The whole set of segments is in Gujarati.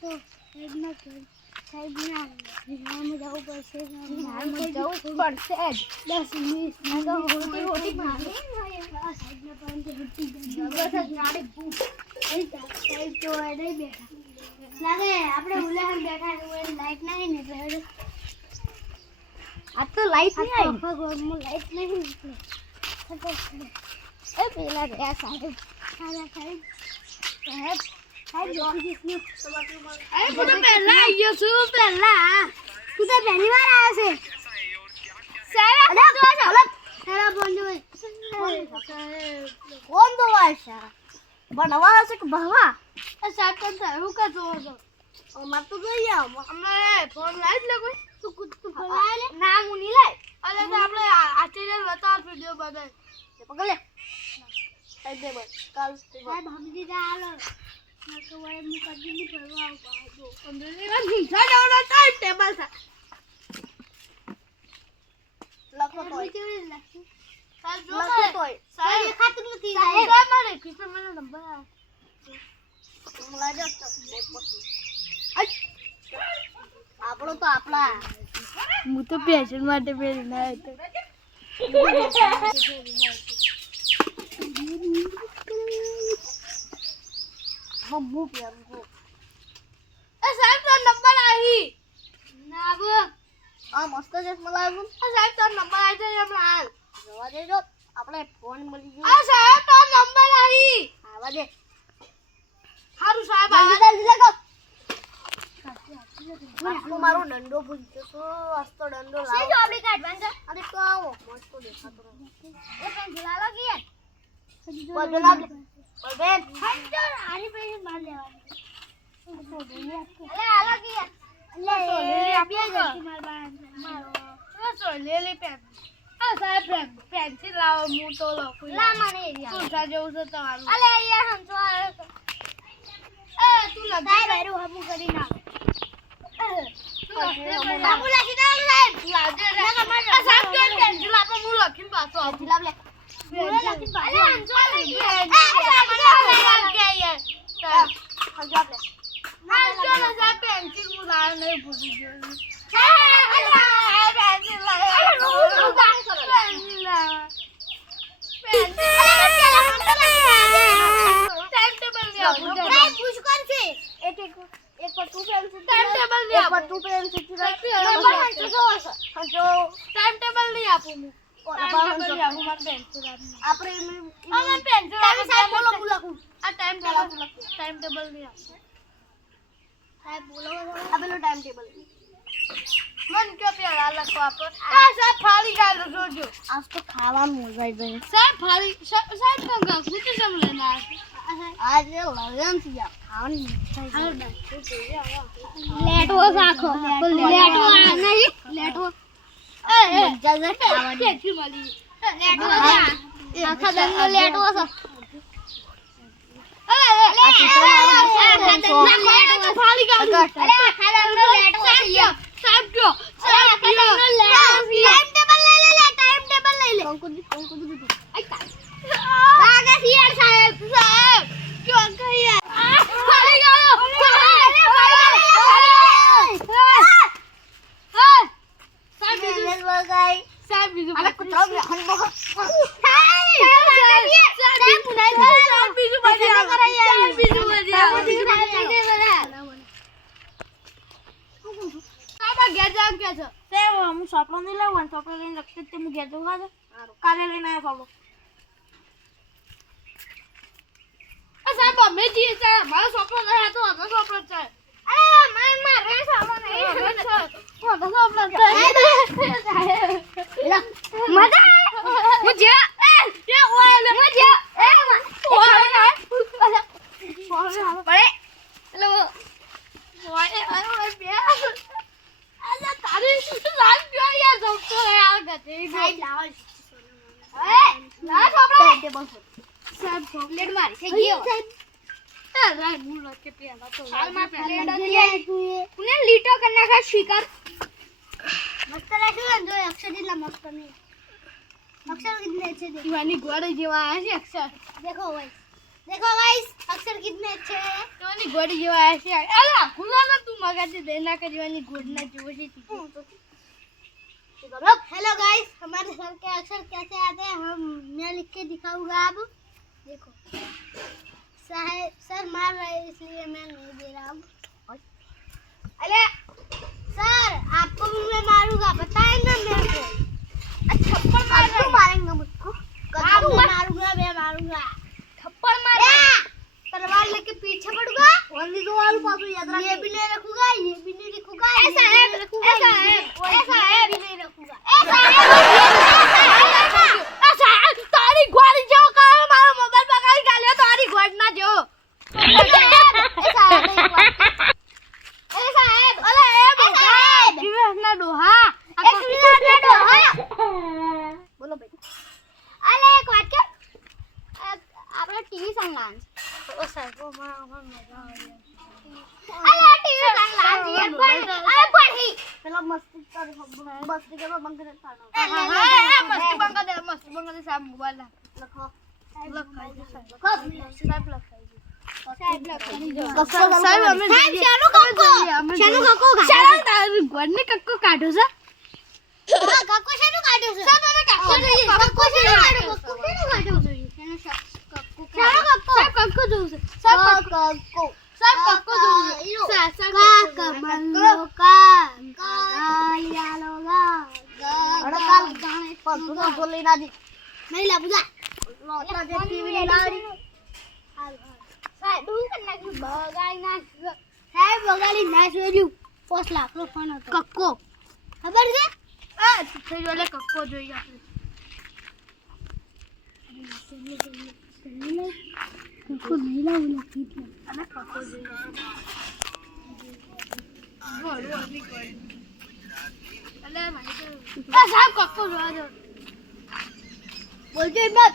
તો સાહેબના ઘર સાહેબના નિહાળમાં જવું પડશે. નિહાળમાં જવું જ પડશે જ. 10 મિનિટ તો હોટી હોટી મારે સાહેબના પણ હોટી જબરદસ્ત ગાડી ભૂખ સાહેબ તો નહીં બેઠા લાગે આપણે ઉલાહન બેઠા હોય લાઈટ નહીં ને એટલે આ તો લાઈટ નહીં આવી ઘરમાં લાઈટ નહીં એટલે એ પેલા ગયા સાહેબ સાહેબ સાહેબ સાહેબ જોઈશું અરે હું તો પહેલા આવી ગયો છું પહેલા તું તો પહેલી વાર આવ્યો છે સાહેબ અરે જો સાહેબ બોલ કોણ બોલાય છે ભણવા છે કે ભણવા સાહેબ તો હું કા જોવો છો અમાર તો જોઈએ અમારે ફોન લાઈટ લે કોઈ તું ફોન લાય લે ના હું નહીં લાય અરે તો આપણે આચેને બતાવ વિડિયો બનાય પકડ લે સાહેબ દે બસ કાલ સાહેબ હમજી જા હાલો ના તો વળે હું કદી નહીં ફરવા આવું પાછો અંદરની નીચા જવાનો ટાઈમ ટેબલ છે લખો તો સાહેબ જો સાહેબ ખાતું નથી સાહેબ મારે કિસ્મત મને નંબર આ લાજો તો આપણો તો આપલા હું તો પેશન માટે પેરી ના હતો મમ્મુ પેરવો એ સાહેબ તો નંબર આવી ના બો આ મસ્ત ચશ્મા લાવ્યો સાહેબ તો નંબર આવી જાય આપણે હાલ જવા દેજો આપણે ફોન મળી ગયો આ સાહેબ તો નંબર આવી આવા દે હારું સાહેબ જલ્દી લગો હું મારો દંડો ભૂલી ગયો અસ્તો દંડો લાવ સીધો આપડી કાઢવાનું છે અરે તો આવો મસ્ત દેખાતો રહે એ પેન્સિલ આલો કે બોલ બેન બેન હંજો આની પે માર લેવાની અલે આલો કે લે બે જતી માર બાન મારો સો લે પેન આ સાહેબ પેન્સિલ લાવો હું તો લખું લા મને યાર તું જેવું છે તમારું અલે યાર હંજો તું લગાઈ બેરું હમુ કરી નાખ બાબુ લખી દે સાહેબ લાજે રે આ સાહેબ કે પેન્સિલ આપો હું લખીને પાછો આપું લાવ લે હું લખીને પાછો અરે હંજો લઈ ગયા કે યાર હંજો આપ લે ના જો ને સાહેબ પેન્સિલ હું લાવ નહીં ભૂલી ગયો પેન્સિલ લાવ પેન્સિલ લાવ एक पर टू पेंसिल टाइम टेबल नहीं आप टू पेंसिल जो टाइम टेबल नहीं आपको આપણે અમે પેન્સિલ સાહેબ બોલો બોલો આ ટાઈમ ટેબલ નહીં આપો સાહેબ બોલો આ પેલો ટાઈમ ટેબલ મન કે પેલા લખો આપો આ સાહેબ ફાળી ગાલો જોજો આજ તો ખાવાનું મજા આવી જાય સાહેબ ફાળી સાહેબ કંગા કુછ સમ લેના आज लगन से खाने लेटो साखो लेटो नहीं लेटो ए जल्दी खावा की मली लेटो आखा दिन लेटो सा लेटो खाली का अरे आखा दिन लेटो साहब क्यों साहब टाइम टेबल ले ले टाइम टेबल ले ले कौन आई आगे यार साहब साहब क्यों कही है खाली गालो साहब बिजू गई साहब बिजू अरे कुछ और हम बहुत साहब बिजू बजा साहब बिजू बजा साहब घर जाम क्या छ ते हम सपना नहीं लावन सपना लेने लगते ते मु घर जाऊंगा काले लेना है सपना साहब मैं जी से हमारा सपना है तो हमारा सपना है अरे मैं मारे सपना नहीं वो तो सपना है मजा मुझे ये वाला मुझे वाला पड़े हेलो वाले वाले बिया अल्लाह तारे लाल बिया यार सब तो यार गते साइड लाओ ए ला सपना टेबल सब चॉकलेट मारी से गयो अरे मुलो के पेला तो हाल में प्लेट दिया तूने लीटो करने का स्पीकर मस्त लगे जो अक्षर दिला मस्त नहीं अक्षर कितने अच्छे थे दीवानी गोड़े जीवा है अक्षर देखो गाइस अक्षर कितने अच्छे हैं दीवानी તારી ગોડી જેવા આયા છે અલા ખુલાના તું મગાજી દે ના કરવાની ગોડના જેવો છે हेलो गाइस हमारे सर के अक्षर कैसे आते हैं हम मैं लिख के दिखाऊंगा अब देखो साहब सर मार रहे हैं इसलिए मैं नहीं दे रहा हूँ अरे सर आपको भी मैं मारूंगा बताएं ना मेरे को थप्पड़ मारेंगे मुझको मैं मारूंगा थप्पड़ मारे तलवार लेके पीछे पड़ूंगा ओनली दो वालू पासो याद रख ये भी नहीं रखूंगा ये भी नहीं रखूंगा ऐसा है भी नहीं रखूंगा ऐसा है तारी गोड़ी जो का मारो मोबाइल पकड़ के ले तारी गोड़ ना जो ऐसा है अरे ए बोल ना डोहा एक मिनट ना डोहा बोलो भाई अरे एक बात क्या આપણે ટીવી સંગ લાન ઓ સાહેબ માં મજા આવે અરે ટીવી સંગ લાન છે અરે પડી પેલા મસ્તી કરો બંધ કરે સાનો હા મસ્તી બંધ દે સાહેબ મોબાઈલ લખો સાહેબ અમે શાનો કક્કો તારી ગોડને કક્કો કાઢો છે હા કક્કો શાનો કાઢો છે સાહેબ અમે કક્કો જોઈએ કક્કો શાનો કાઢો જોઈએ શાનો કક્કો સાહેબ કક્કો જોઉં છે સાહેબ કક્કો नहीं लाबुदा लोटा जे टीवी लाड़ी साहेब दूर करना कि बगाई ना साहेब बगाली ना सोजू 5 लाख નો ફોન હતો કક્કો ખબર છે આ થઈ જોલે કક્કો જોઈ આપણે કક્કો નહીં લાવવાનો કીધું અને કક્કો જોઈ બોલો અભી કોઈ અલે ભાઈ આ સાહેબ કક્કો જોવા દો बोलते मत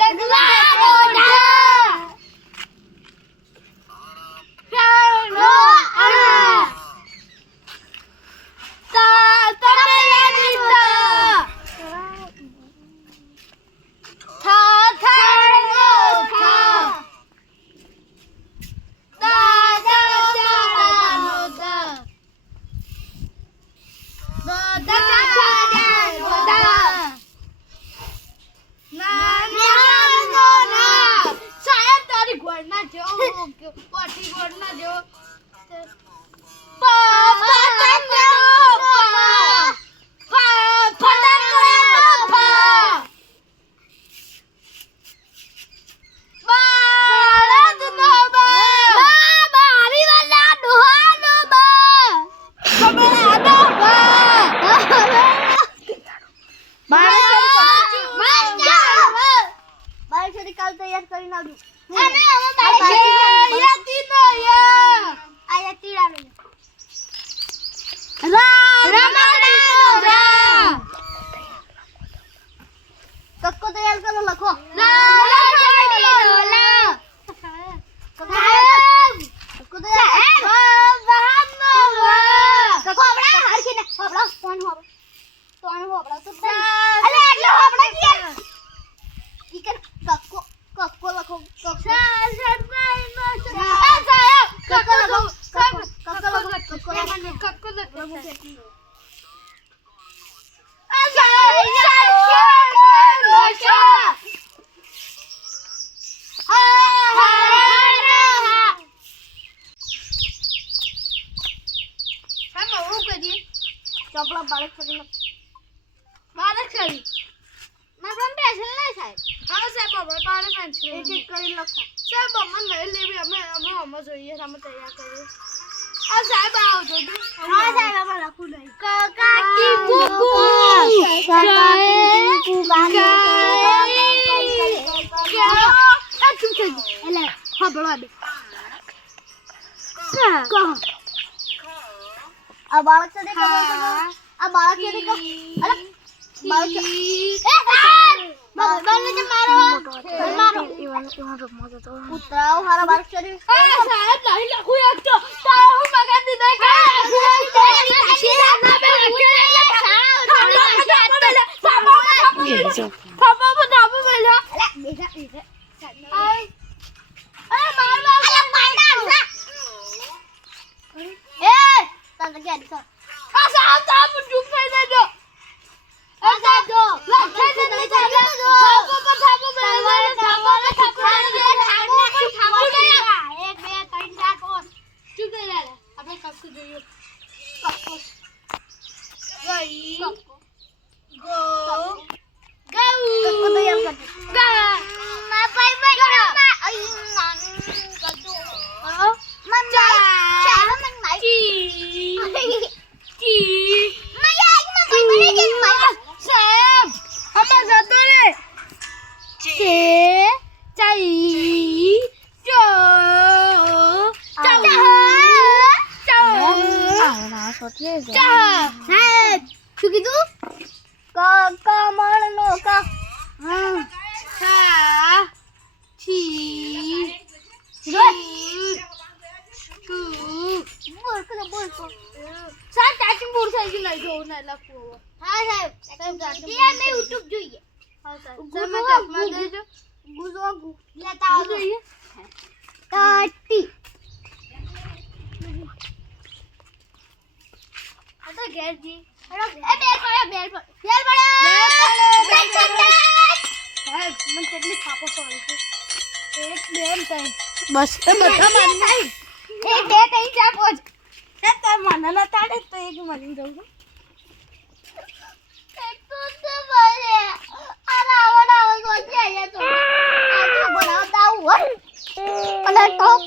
डगला रोड़ा शानो आ ता तमेला था ચોપડા બાળક કરી બાળક કરી મારા પેન્સિલ નહીં સાહેબ હા સાહેબ હવે બાળક પેન્સિલ એક એક કરી લખો સાહેબ અમને નહીં લેવી અમે જોઈએ અમે તૈયાર કરીએ આ સાહેબ આવજો હા સાહેબ અમે લખું નહીં કાકી કુકુ એટલે ખબરો દે આ બાળક સાથે આ બાળક સાથે અરે બાળક એ બાળક ને મારો ઉતરાવ હારા બાળક સાથે સાહેબ નહીં લખું એક તો તારે હું મગા દીધો કે થાપો બેઠા અરે માર અરે માર એ તને કે આ સાહેબ સાહેબ ચૂપ થઈ જજો આ સાહેબ જો લખાઈ દે નહીં ચાલે થાપો પર થાપો બોલે થાપો પર થાપો એક બે ત્રણ ચાર પાંચ ચૂપ થઈ જા આપણે કક્કો જોઈએ કક્કો ગઈ કક્કો ગો કક્કો તો એમ કરજો ગા મા ભાઈ ભાઈ અઈ કક્કો મન ચાલો મન માઈ કી મયા આઈ મન ભાઈ બને કે મયા સાહેબ અમાર જતો રે છે ચાઈ ચો સાહેબ શું કીધું કમળ નો કા હા છી બોલ સાહેબ ચાચી બોલ થઈ ગઈ લઈ જવું ના લખવો હા સાહેબ ચાચી નહીં ઉઠુક જોઈએ હા સાહેબ તમે ચકમા દેજો ગુજો લેતા આવો જોઈએ ટાટી આ તો ઘેરજી એ બેલ પડ્યો સાહેબ મને કેટલી થાપો પડે છે એક બેન તઈ બસ એ બધા મારી નહીં એક બે ત્રણ ચાર પાંચ એ તાર મને ના તાડે તો એક મારી દઉં છું એક તો બોલે અરે આવડા સોચે આયા તો આ બનાવતા હું અને ટોપ